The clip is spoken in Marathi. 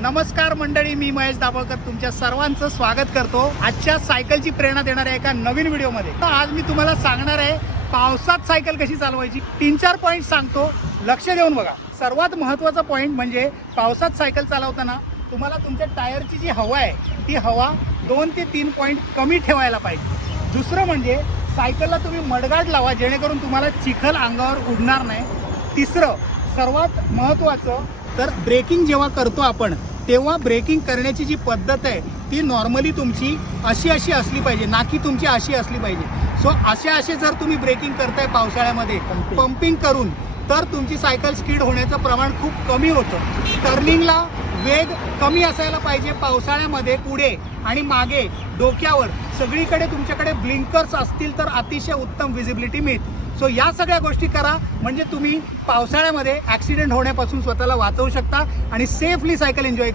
नमस्कार मंडळी, मी महेश दाभोळकर तुमच्या सर्वांचं स्वागत करतो आजच्या सायकलची प्रेरणा देणाऱ्या एका नवीन व्हिडिओमध्ये। आज मी तुम्हाला सांगणार आहे पावसात सायकल कशी चालवायची। 3-4 पॉइंट सांगतो, लक्ष देऊन बघा। सर्वात महत्त्वाचा पॉइंट म्हणजे पावसात सायकल चालवताना तुम्हाला तुमच्या टायरची जी हवा आहे ती हवा 2 ते 3 पॉइंट कमी ठेवायला पाहिजे। दुसरं म्हणजे सायकलला तुम्ही मडगार्ड लावा जेणेकरून तुम्हाला चिखल अंगावर उडणार नाही। तिसरं सर्वात महत्त्वाचं तर ब्रेकिंग जेव्हा करतो आपण तेव्हा ब्रेकिंग करण्याची जी पद्धत आहे ती नॉर्मली तुमची अशी असली पाहिजे, ना की तुमची अशी असली पाहिजे। सो असे जर तुम्ही ब्रेकिंग करताय पावसाळ्यामध्ये पंपिंग करून तर तुमची सायकल स्किड होण्याचं प्रमाण खूप कमी होतं। टर्निंगला वेग कमी असायला पाहिजे पावसाळ्यामध्ये। पुढे आणि मागे डोक्यावर सगळीकडे तुमच्याकडे ब्लिंकर्स असतील तर अतिशय उत्तम विजिबिलिटी मिळते। सो या सगळ्या गोष्टी करा म्हणजे तुम्ही पावसाळ्यामध्ये ॲक्सिडेंट होण्यापासून स्वतःला वाचवू शकता आणि सेफली सायकल एन्जॉय